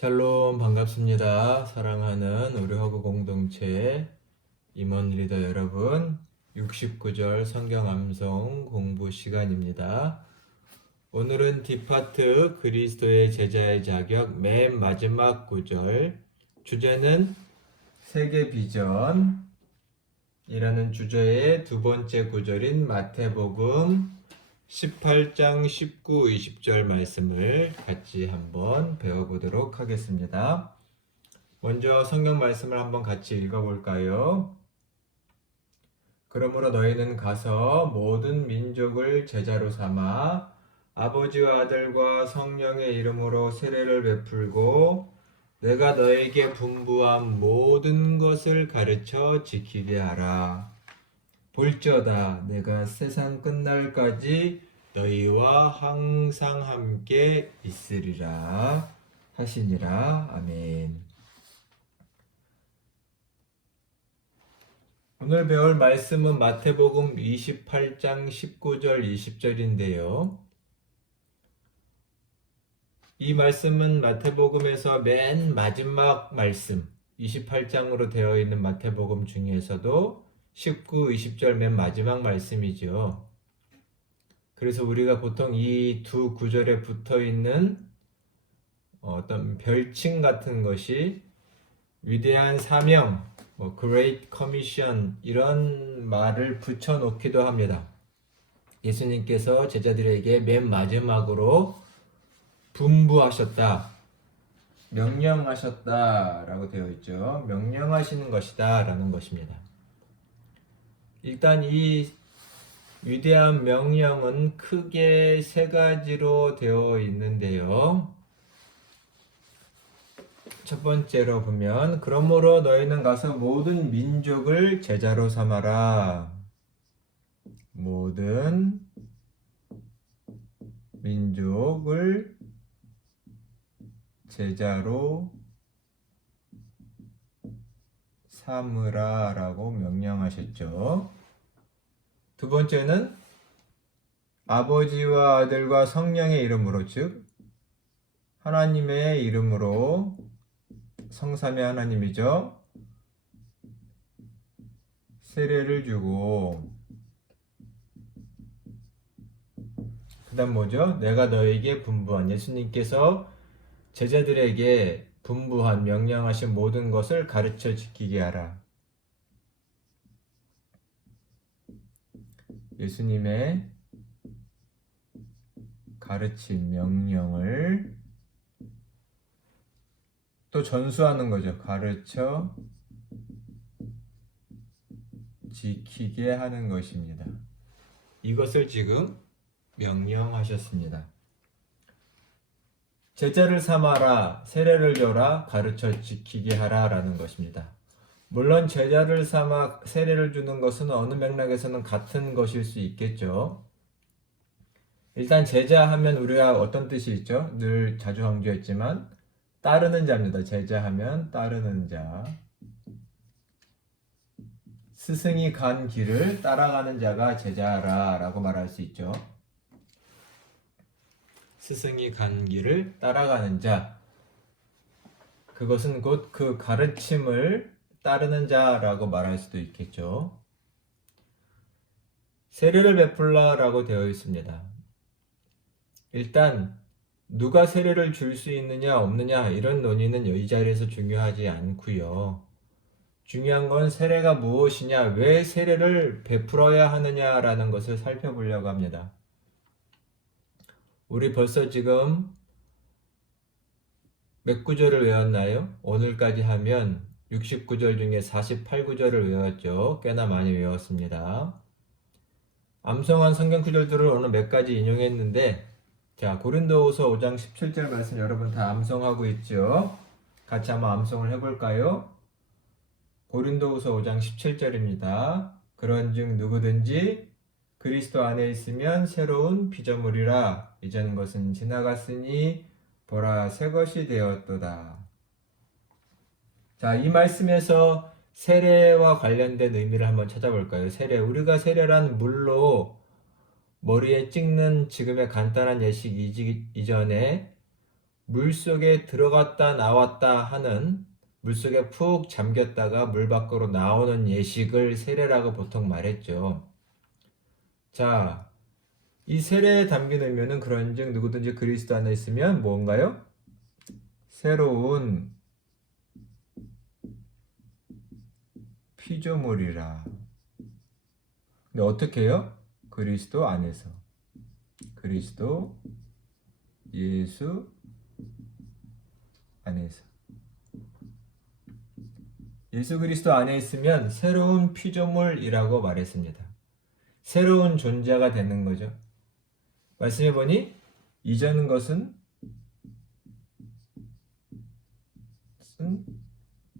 샬롬 반갑습니다. 사랑하는 우리 화구 공동체 임원 리더 여러분, 69절 성경 암송 공부 시간입니다. 오늘은 디파트 그리스도의 제자의 자격 맨 마지막 구절, 주제는 세계 비전이라는 주제의 두 번째 구절인 마태복음 18장 19, 20절 말씀을 같이 한번 배워보도록 하겠습니다. 먼저 성경 말씀을 한번 같이 읽어볼까요? 그러므로 너희는 가서 모든 민족을 제자로 삼아 아버지와 아들과 성령의 이름으로 세례를 베풀고 내가 너에게 분부한 모든 것을 가르쳐 지키게 하라. 볼지어다 내가 세상 끝날까지 너희와 항상 함께 있으리라 하시니라. 아멘. 오늘 배울 말씀은 마태복음 28장 19절 20절인데요. 이 말씀은 마태복음에서 맨 마지막 말씀 28장으로 되어 있는 마태복음 중에서도 19, 20절 맨 마지막 말씀이죠. 그래서 우리가 보통 이 두 구절에 붙어 있는 어떤 별칭 같은 것이 위대한 사명, Great Commission 이런 말을 붙여놓기도 합니다. 예수님께서 제자들에게 맨 마지막으로 분부하셨다, 명령하셨다라고 되어 있죠. 명령하시는 것이다 라는 것입니다. 일단 이 위대한 명령은 크게 세 가지로 되어 있는데요. 첫 번째로 보면 그러므로 너희는 가서 모든 민족을 제자로 삼아라. 모든 민족을 제자로 삼으라 라고 명령하셨죠. 두 번째는 아버지와 아들과 성령의 이름으로, 즉 하나님의 이름으로, 성삼위 하나님이죠, 세례를 주고, 그 다음 뭐죠? 내가 너에게 분부한, 예수님께서 제자들에게 분부한, 명령하신 모든 것을 가르쳐 지키게 하라. 예수님의 가르친 명령을 또 전수하는 거죠. 가르쳐 지키게 하는 것입니다. 이것을 지금 명령하셨습니다. 제자를 삼아라, 세례를 줘라, 가르쳐 지키게 하라 라는 것입니다. 물론 제자를 삼아 세례를 주는 것은 어느 맥락에서는 같은 것일 수 있겠죠. 일단 제자하면 우리가 어떤 뜻이 있죠? 늘 자주 강조했지만 따르는 자입니다. 제자하면 따르는 자. 스승이 간 길을 따라가는 자가 제자라 라고 말할 수 있죠. 스승이 간 길을 따라가는 자, 그것은 곧 그 가르침을 따르는 자라고 말할 수도 있겠죠. 세례를 베풀라 라고 되어 있습니다. 일단 누가 세례를 줄 수 있느냐 없느냐 이런 논의는 이 자리에서 중요하지 않고요. 중요한 건 세례가 무엇이냐, 왜 세례를 베풀어야 하느냐라는 것을 살펴보려고 합니다. 우리 벌써 지금 몇 구절을 외웠나요? 오늘까지 하면 69절 중에 48구절을 외웠죠. 꽤나 많이 외웠습니다. 암송한 성경 구절들을 오늘 몇 가지 인용했는데, 자, 고린도후서 5장 17절 말씀 여러분 다 암송하고 있죠? 같이 한번 암송을 해볼까요? 고린도후서 5장 17절입니다. 그런즉 누구든지 그리스도 안에 있으면 새로운 피조물이라, 이전 것은 지나갔으니 보라 새 것이 되었도다. 자, 이 말씀에서 세례와 관련된 의미를 한번 찾아볼까요? 세례, 우리가 세례란 물로 머리에 찍는 지금의 간단한 예식 이전에 물속에 들어갔다 나왔다 하는, 물속에 푹 잠겼다가 물 밖으로 나오는 예식을 세례라고 보통 말했죠. 자, 이 세례에 담긴 의미는 그런즉 누구든지 그리스도 안에 있으면 뭔가요? 새로운 피조물이라. 근데 어떻게 해요? 그리스도 안에서. 그리스도 예수 안에서. 예수 그리스도 안에 있으면 새로운 피조물이라고 말했습니다. 새로운 존재가 되는 거죠. 말씀해 보니 이전 것은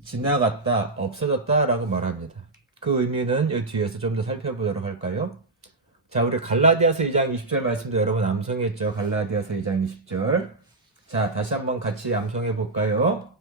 지나갔다, 없어졌다 라고 말합니다. 그 의미는 이 뒤에서 좀 더 살펴보도록 할까요? 자, 우리 갈라디아서 2장 20절 말씀도 여러분 암송했죠. 갈라디아서 2장 20절. 자, 다시 한번 같이 암송해 볼까요?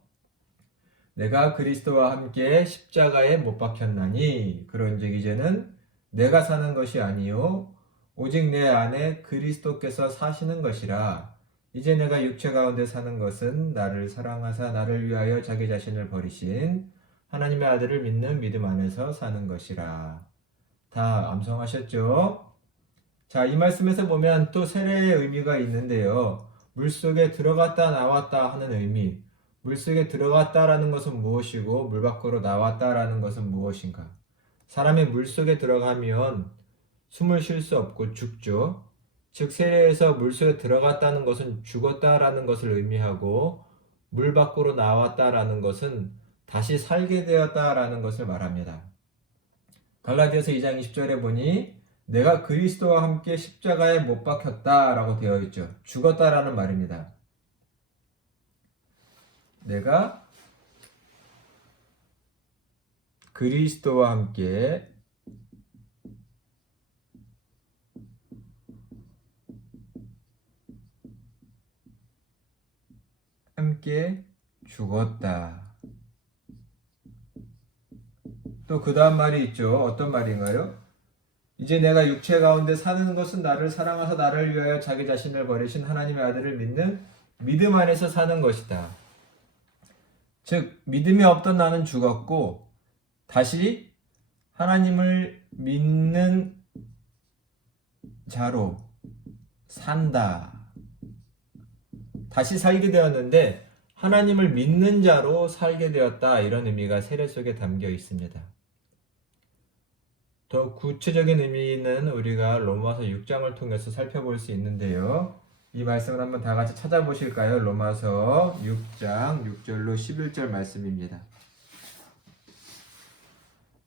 내가 그리스도와 함께 십자가에 못 박혔나니 그런즉 이제는 내가 사는 것이 아니요 오직 내 안에 그리스도께서 사시는 것이라. 이제 내가 육체 가운데 사는 것은 나를 사랑하사 나를 위하여 자기 자신을 버리신 하나님의 아들을 믿는 믿음 안에서 사는 것이라. 다 암송하셨죠? 자, 이 말씀에서 보면 또 세례의 의미가 있는데요. 물속에 들어갔다 나왔다 하는 의미. 물속에 들어갔다라는 것은 무엇이고 물 밖으로 나왔다라는 것은 무엇인가? 사람이 물속에 들어가면 숨을 쉴 수 없고 죽죠. 즉 세례에서 물속에 들어갔다는 것은 죽었다라는 것을 의미하고 물 밖으로 나왔다라는 것은 다시 살게 되었다라는 것을 말합니다. 갈라디아서 2장 20절에 보니 내가 그리스도와 함께 십자가에 못 박혔다라고 되어 있죠. 죽었다라는 말입니다. 내가 그리스도와 함께 죽었다. 또 그 다음 말이 있죠. 어떤 말인가요? 이제 내가 육체 가운데 사는 것은 나를 사랑하사 나를 위하여 자기 자신을 버리신 하나님의 아들을 믿는 믿음 안에서 사는 것이다. 즉 믿음이 없던 나는 죽었고 다시 하나님을 믿는 자로 산다. 다시 살게 되었는데 하나님을 믿는 자로 살게 되었다. 이런 의미가 세례 속에 담겨 있습니다. 더 구체적인 의미는 우리가 로마서 6장을 통해서 살펴볼 수 있는데요. 이 말씀을 한번 다 같이 찾아보실까요? 로마서 6장 6절로 11절 말씀입니다.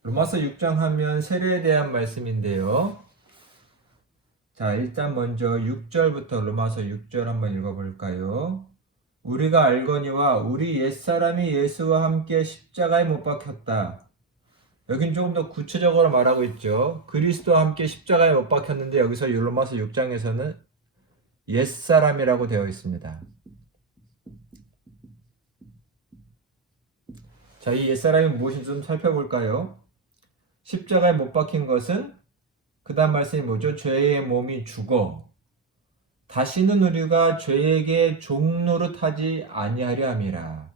로마서 6장 하면 세례에 대한 말씀인데요. 자, 일단 먼저 6절부터 로마서 6절 한번 읽어볼까요? 우리가 알거니와 우리 옛사람이 예수와 함께 십자가에 못 박혔다. 여긴 조금 더 구체적으로 말하고 있죠. 그리스도와 함께 십자가에 못 박혔는데 여기서 로마서 6장에서는 옛사람이라고 되어 있습니다. 자, 이 옛사람이 무엇인지 좀 살펴볼까요? 십자가에 못 박힌 것은 그 다음 말씀이 뭐죠? 죄의 몸이 죽어 다시는 우리가 죄에게 종노릇하지 아니하려 함이라.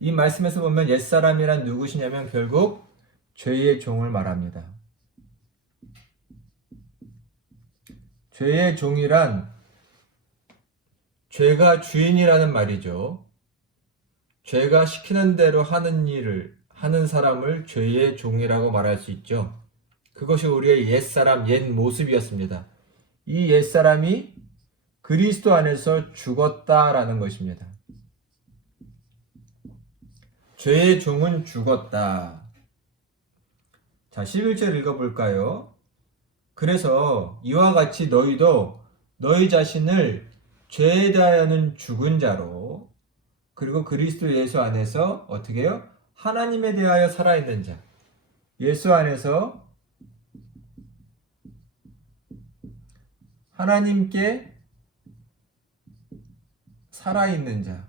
이 말씀에서 보면 옛사람이란 누구시냐면 결국 죄의 종을 말합니다. 죄의 종이란 죄가 주인이라는 말이죠. 죄가 시키는 대로 하는 일을 하는 사람을 죄의 종이라고 말할 수 있죠. 그것이 우리의 옛사람, 옛 모습이었습니다. 이 옛사람이 그리스도 안에서 죽었다라는 것입니다. 죄의 종은 죽었다. 자, 11절 읽어볼까요? 그래서 이와 같이 너희도 너희 자신을 죄에 대하여는 죽은 자로 그리고 그리스도 예수 안에서 어떻게 해요? 하나님에 대하여 살아있는 자. 예수 안에서 하나님께 살아있는 자로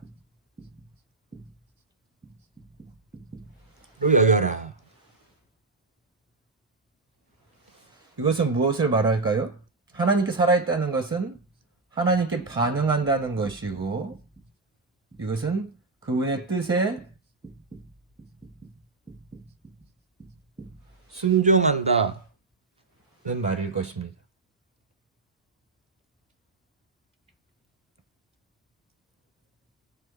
여겨라. 이것은 무엇을 말할까요? 하나님께 살아있다는 것은 하나님께 반응한다는 것이고, 이것은 그분의 뜻에 순종한다는 말일 것입니다.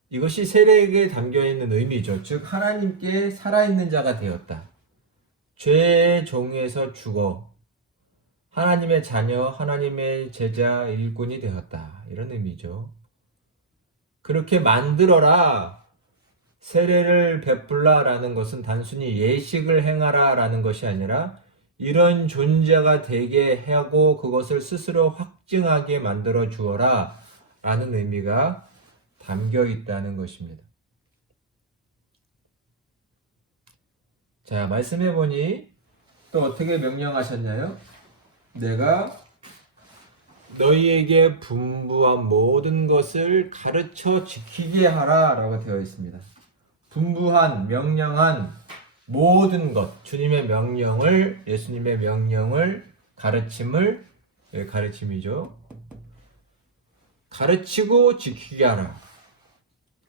이것이 세례에 담겨있는 의미죠. 즉 하나님께 살아있는 자가 되었다. 죄의 종에서 죽어 하나님의 자녀, 하나님의 제자, 일꾼이 되었다. 이런 의미죠. 그렇게 만들어라, 세례를 베풀라라는 것은 단순히 예식을 행하라라는 것이 아니라 이런 존재가 되게 하고 그것을 스스로 확증하게 만들어 주어라 라는 의미가 담겨 있다는 것입니다. 자, 말씀해 보니 또 어떻게 명령하셨나요? 내가 너희에게 분부한 모든 것을 가르쳐 지키게 하라 라고 되어 있습니다. 분부한, 명령한 모든 것, 주님의 명령을, 예수님의 명령을, 가르침을, 가르침이죠. 가르치고 지키게 하라.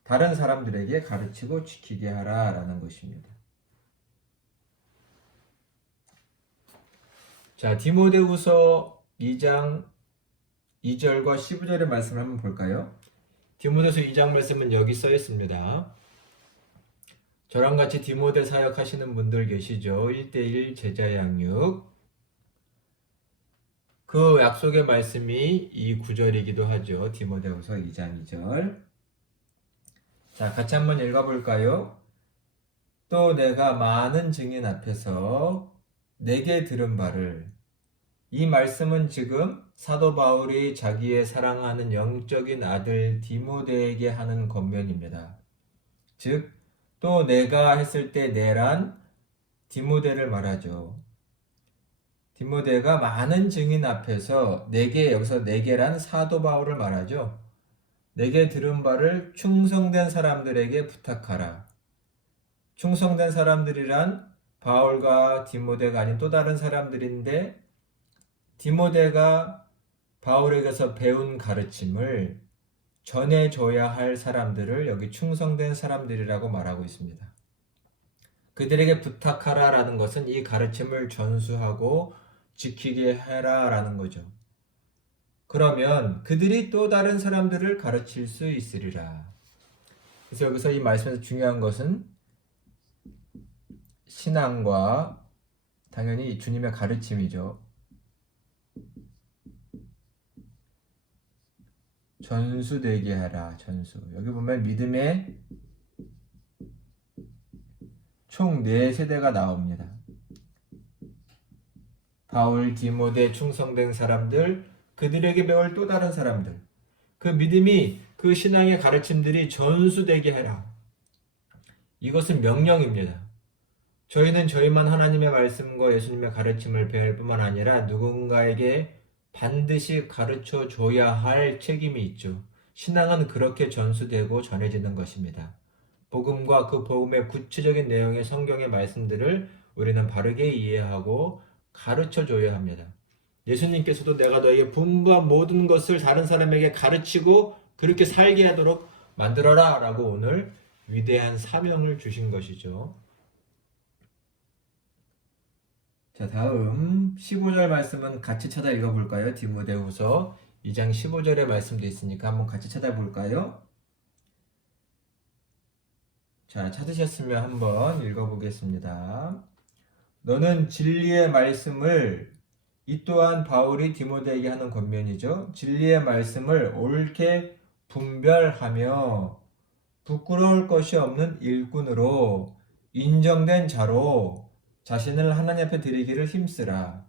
다른 사람들에게 가르치고 지키게 하라 라는 것입니다. 자, 디모데후서 2장 2절과 15절의 말씀을 한번 볼까요? 디모데후서 2장 말씀은 여기 써 있습니다. 저랑 같이 디모데 사역하시는 분들 계시죠? 1:1 제자 양육. 그 약속의 말씀이 이 구절이기도 하죠. 디모데후서 2장 2절. 자, 같이 한번 읽어볼까요? 또 내가 많은 증인 앞에서 내게 들은 바를, 이 말씀은 지금 사도 바울이 자기의 사랑하는 영적인 아들 디모데에게 하는 권면입니다. 즉, 또 내가 했을 때 내란 디모데를 말하죠. 디모데가 많은 증인 앞에서 내게, 여기서 내게란 사도 바울을 말하죠. 내게 들은 바를 충성된 사람들에게 부탁하라. 충성된 사람들이란 바울과 디모데가 아닌 또 다른 사람들인데, 디모데가 바울에게서 배운 가르침을 전해줘야 할 사람들을 여기 충성된 사람들이라고 말하고 있습니다. 그들에게 부탁하라라는 것은 이 가르침을 전수하고 지키게 해라라는 거죠. 그러면 그들이 또 다른 사람들을 가르칠 수 있으리라. 그래서 여기서 이 말씀에서 중요한 것은 신앙과 당연히 주님의 가르침이죠. 전수되게 하라. 전수. 여기 보면 믿음의 총 4세대가 나옵니다. 바울, 디모데, 충성된 사람들, 그들에게 배울 또 다른 사람들, 그 믿음이, 그 신앙의 가르침들이 전수되게 해라. 이것은 명령입니다. 저희는 저희만 하나님의 말씀과 예수님의 가르침을 배울 뿐만 아니라 누군가에게 반드시 가르쳐 줘야 할 책임이 있죠. 신앙은 그렇게 전수되고 전해지는 것입니다. 복음과 그 복음의 구체적인 내용의 성경의 말씀들을 우리는 바르게 이해하고 가르쳐 줘야 합니다. 예수님께서도 내가 너에게 분부한 모든 것을 다른 사람에게 가르치고 그렇게 살게 하도록 만들어라 라고 오늘 위대한 사명을 주신 것이죠. 자, 다음 15절 말씀은 같이 찾아 읽어볼까요? 디모데후서 2장 15절의 말씀도 있으니까 한번 같이 찾아볼까요? 자, 찾으셨으면 한번 읽어보겠습니다. 너는 진리의 말씀을, 이 또한 바울이 디모데에게 하는 권면이죠. 진리의 말씀을 옳게 분별하며 부끄러울 것이 없는 일꾼으로 인정된 자로 자신을 하나님 앞에 드리기를 힘쓰라.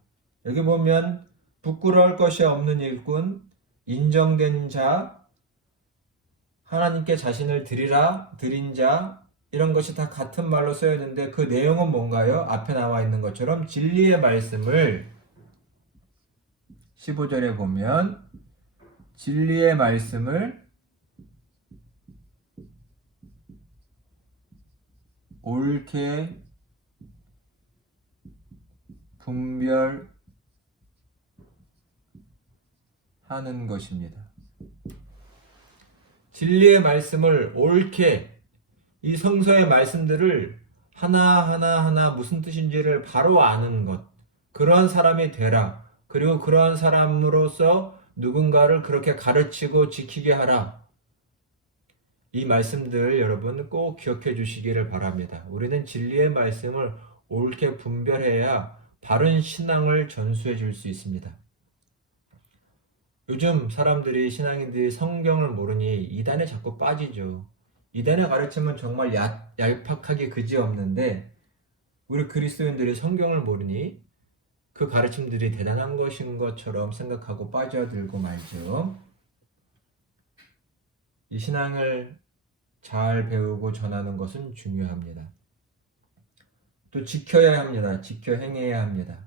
여기 보면 부끄러울 것이 없는 일꾼, 인정된 자, 하나님께 자신을 드리라, 드린 자, 이런 것이 다 같은 말로 써야 되는데 그 내용은 뭔가요? 앞에 나와 있는 것처럼 진리의 말씀을 15절에 보면 진리의 말씀을 옳게 분별하는 것입니다. 진리의 말씀을 옳게 이 성서의 말씀들을 하나하나 무슨 뜻인지를 바로 아는 것. 그러한 사람이 되라. 그리고 그러한 사람으로서 누군가를 그렇게 가르치고 지키게 하라. 이 말씀들 여러분 꼭 기억해 주시기를 바랍니다. 우리는 진리의 말씀을 옳게 분별해야 바른 신앙을 전수해 줄 수 있습니다. 요즘 사람들이 신앙인들이 성경을 모르니 이단에 자꾸 빠지죠. 이단의 가르침은 정말 얄팍하게 그지없는데 우리 그리스도인들이 성경을 모르니 그 가르침들이 대단한 것인 것처럼 생각하고 빠져들고 말죠. 이 신앙을 잘 배우고 전하는 것은 중요합니다. 또 지켜야 합니다. 지켜 행해야 합니다.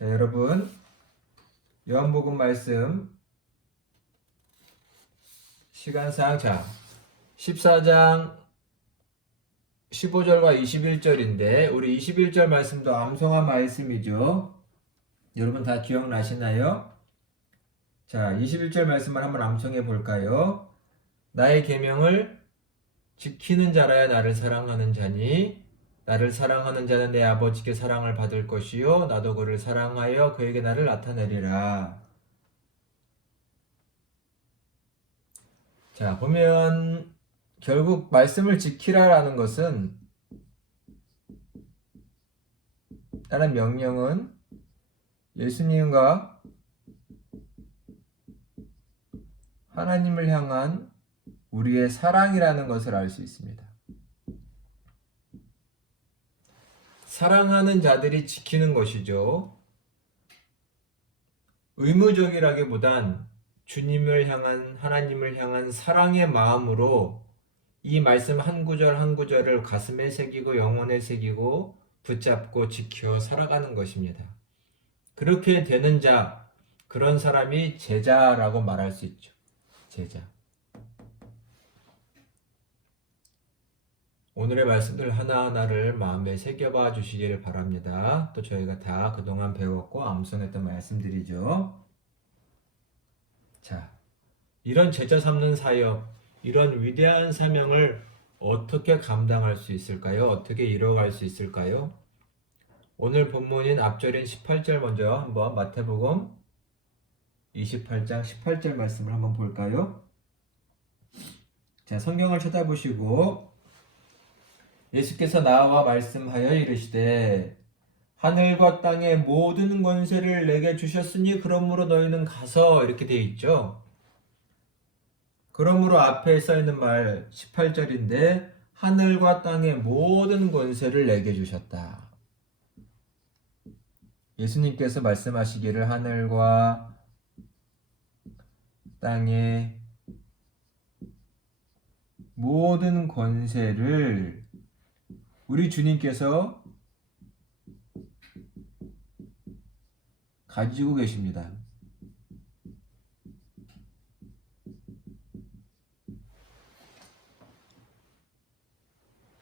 자, 여러분 요한복음 말씀 시간상 14장 15절과 21절인데 우리 21절 말씀도 암송한 말씀이죠. 여러분 다 기억나시나요? 자, 21절 말씀을 한번 암송해 볼까요? 나의 계명을 지키는 자라야 나를 사랑하는 자니 나를 사랑하는 자는 내 아버지께 사랑을 받을 것이요 나도 그를 사랑하여 그에게 나를 나타내리라. 자, 보면 결국 말씀을 지키라라는 것은 다른 명령은 예수님과 하나님을 향한 우리의 사랑이라는 것을 알 수 있습니다. 사랑하는 자들이 지키는 것이죠. 의무적이라기보단 주님을 향한 하나님을 향한 사랑의 마음으로 이 말씀 한 구절 한 구절을 가슴에 새기고 영혼에 새기고 붙잡고 지켜 살아가는 것입니다. 그렇게 되는 자, 그런 사람이 제자라고 말할 수 있죠. 제자. 오늘의 말씀들 하나하나를 마음에 새겨봐 주시기를 바랍니다. 또 저희가 다 그동안 배웠고 암송했던 말씀들이죠. 자, 이런 제자 삼는 사역, 이런 위대한 사명을 어떻게 감당할 수 있을까요? 어떻게 이뤄갈 수 있을까요? 오늘 본문인 앞절인 18절 먼저 한번 마태복음 28장 18절 말씀을 한번 볼까요? 자, 성경을 쳐다보시고 예수께서 나와 말씀하여 이르시되 하늘과 땅의 모든 권세를 내게 주셨으니 그러므로 너희는 가서 이렇게 되어 있죠. 그러므로 앞에 써 있는 말 18절인데 하늘과 땅의 모든 권세를 내게 주셨다. 예수님께서 말씀하시기를 하늘과 땅의 모든 권세를 우리 주님께서 가지고 계십니다.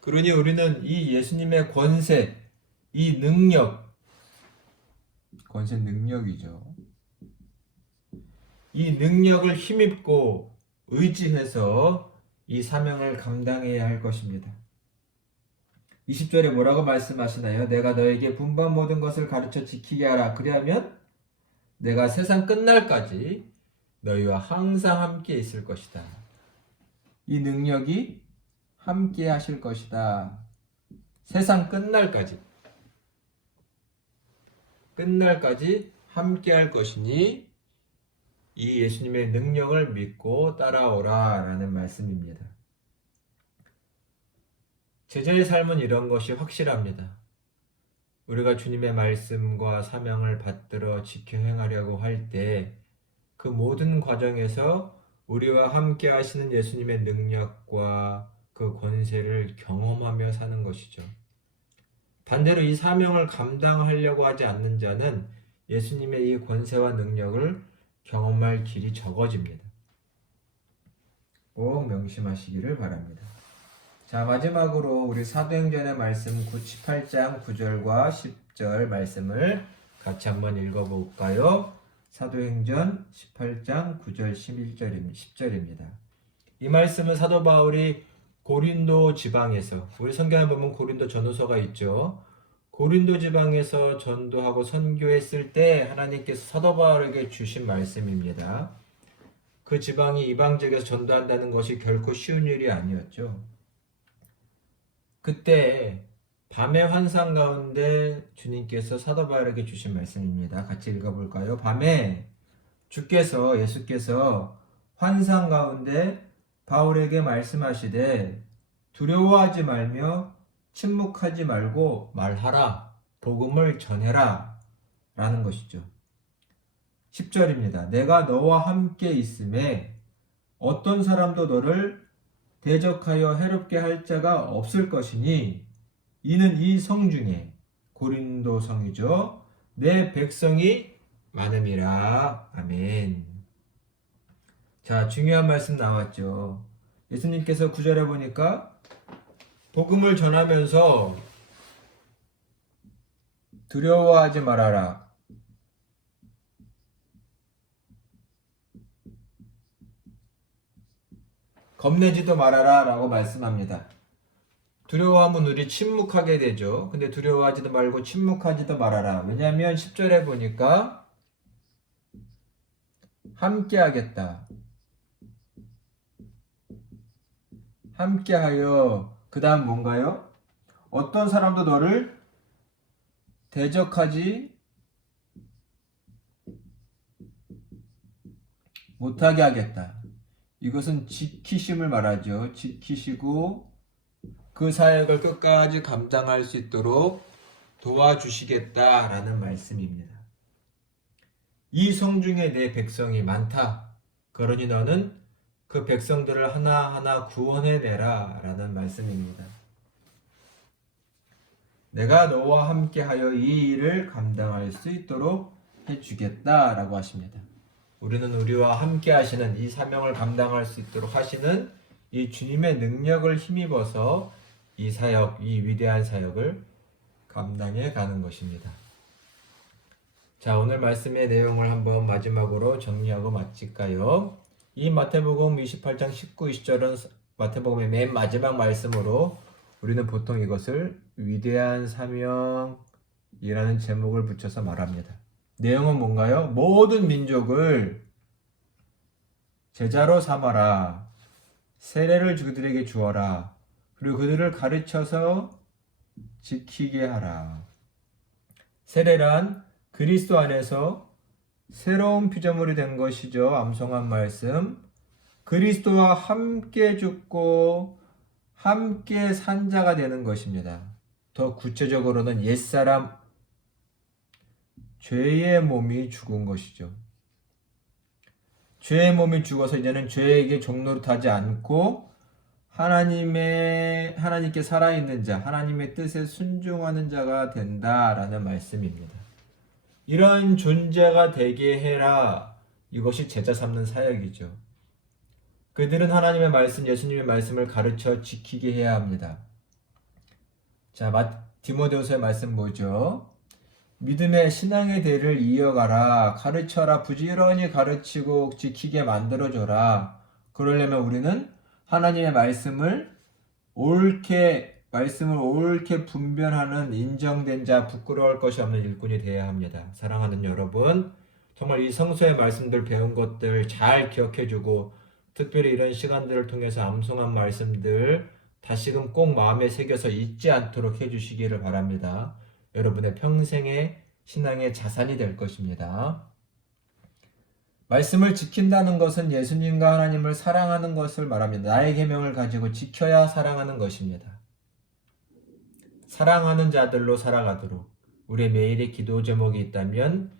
그러니 우리는 이 예수님의 권세, 이 능력, 권세 능력이죠. 이 능력을 힘입고 의지해서 이 사명을 감당해야 할 것입니다. 20절에 뭐라고 말씀하시나요? 내가 너에게 분반 모든 것을 가르쳐 지키게 하라. 그리하면 내가 세상 끝날까지 너희와 항상 함께 있을 것이다. 이 능력이 함께 하실 것이다. 세상 끝날까지 함께 할 것이니 이 예수님의 능력을 믿고 따라오라 라는 말씀입니다. 제자의 삶은 이런 것이 확실합니다. 우리가 주님의 말씀과 사명을 받들어 지켜 행하려고 할 때 그 모든 과정에서 우리와 함께 하시는 예수님의 능력과 그 권세를 경험하며 사는 것이죠. 반대로 이 사명을 감당하려고 하지 않는 자는 예수님의 이 권세와 능력을 경험할 길이 적어집니다. 꼭 명심하시기를 바랍니다. 자, 마지막으로 우리 사도행전의 말씀 18장 9절과 10절 말씀을 같이 한번 읽어볼까요? 사도행전 18장 9절 10절입니다. 이 말씀은 사도 바울이 고린도 지방에서, 우리 성경에 보면 고린도 전후서가 있죠. 고린도 지방에서 전도하고 선교했을 때 하나님께서 사도 바울에게 주신 말씀입니다. 그 지방이 이방 지역에서 전도한다는 것이 결코 쉬운 일이 아니었죠. 그때 밤의 환상 가운데 주님께서 사도 바울에게 주신 말씀입니다. 같이 읽어볼까요? 밤에 예수께서 환상 가운데 바울에게 말씀하시되 두려워하지 말며 침묵하지 말고 말하라, 복음을 전해라 라는 것이죠. 10절입니다. 내가 너와 함께 있음에 어떤 사람도 너를 대적하여 해롭게 할 자가 없을 것이니 이는 이 성 중에, 고린도 성이죠, 내 백성이 많음이라. 아멘. 자, 중요한 말씀 나왔죠. 예수님께서 9절에 보니까 복음을 전하면서 두려워하지 말아라, 겁내지도 말아라 라고 말씀합니다. 두려워하면 우리 침묵하게 되죠. 근데 두려워하지도 말고 침묵하지도 말아라. 왜냐하면 10절에 보니까 함께 하겠다, 함께하여, 그 다음 뭔가요? 어떤 사람도 너를 대적하지 못하게 하겠다. 이것은 지키심을 말하죠. 지키시고 그 사역을 끝까지 감당할 수 있도록 도와주시겠다라는 말씀입니다. 이 성 중에 내 백성이 많다. 그러니 너는 그 백성들을 하나하나 구원해내라 라는 말씀입니다. 내가 너와 함께하여 이 일을 감당할 수 있도록 해주겠다라고 하십니다. 우리는 우리와 함께 하시는 이 사명을 감당할 수 있도록 하시는 이 주님의 능력을 힘입어서 이 사역, 이 위대한 사역을 감당해 가는 것입니다. 자, 오늘 말씀의 내용을 한번 마지막으로 정리하고 마칠까요? 이 마태복음 28장 19, 20절은 마태복음의 맨 마지막 말씀으로 우리는 보통 이것을 위대한 사명이라는 제목을 붙여서 말합니다. 내용은 뭔가요? 모든 민족을 제자로 삼아라. 세례를 그들에게 주어라. 그리고 그들을 가르쳐서 지키게 하라. 세례란 그리스도 안에서 새로운 피조물이 된 것이죠. 암송한 말씀. 그리스도와 함께 죽고 함께 산 자가 되는 것입니다. 더 구체적으로는 옛사람, 죄의 몸이 죽은 것이죠. 죄의 몸이 죽어서 이제는 죄에게 종노릇하지 않고 하나님께 살아있는 자, 하나님의 뜻에 순종하는 자가 된다라는 말씀입니다. 이런 존재가 되게 해라. 이것이 제자 삼는 사역이죠. 그들은 하나님의 말씀, 예수님의 말씀을 가르쳐 지키게 해야 합니다. 자, 디모데후서의 말씀 뭐죠? 믿음의 신앙의 대를 이어가라. 가르쳐라. 부지런히 가르치고 지키게 만들어줘라. 그러려면 우리는 하나님의 말씀을 옳게 분별하는 인정된 자, 부끄러울 것이 없는 일꾼이 되어야 합니다. 사랑하는 여러분, 정말 이 성서의 말씀들 배운 것들 잘 기억해주고 특별히 이런 시간들을 통해서 암송한 말씀들 다시금 꼭 마음에 새겨서 잊지 않도록 해주시기를 바랍니다. 여러분의 평생의 신앙의 자산이 될 것입니다. 말씀을 지킨다는 것은 예수님과 하나님을 사랑하는 것을 말합니다. 나의 계명을 가지고 지켜야 사랑하는 것입니다. 사랑하는 자들로 살아가도록 우리의 매일의 기도 제목이 있다면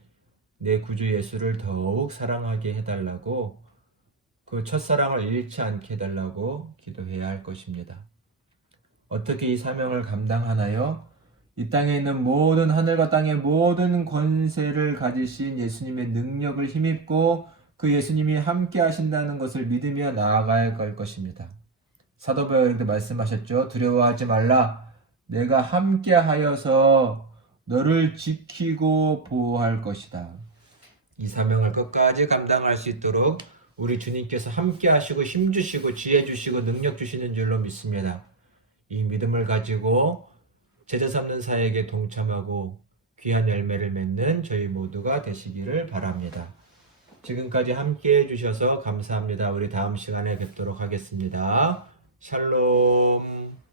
내 구주 예수를 더욱 사랑하게 해달라고, 그 첫사랑을 잃지 않게 해달라고 기도해야 할 것입니다. 어떻게 이 사명을 감당하나요? 이 땅에 있는 모든, 하늘과 땅의 모든 권세를 가지신 예수님의 능력을 힘입고 그 예수님이 함께 하신다는 것을 믿으며 나아가야 할 것입니다. 사도 바울도 말씀하셨죠. 두려워하지 말라. 내가 함께 하여서 너를 지키고 보호할 것이다. 이 사명을 끝까지 감당할 수 있도록 우리 주님께서 함께 하시고 힘 주시고 지혜 주시고 능력 주시는 줄로 믿습니다. 이 믿음을 가지고 제자 삼는 사역에 동참하고 귀한 열매를 맺는 저희 모두가 되시기를 바랍니다. 지금까지 함께 해주셔서 감사합니다. 우리 다음 시간에 뵙도록 하겠습니다. 샬롬.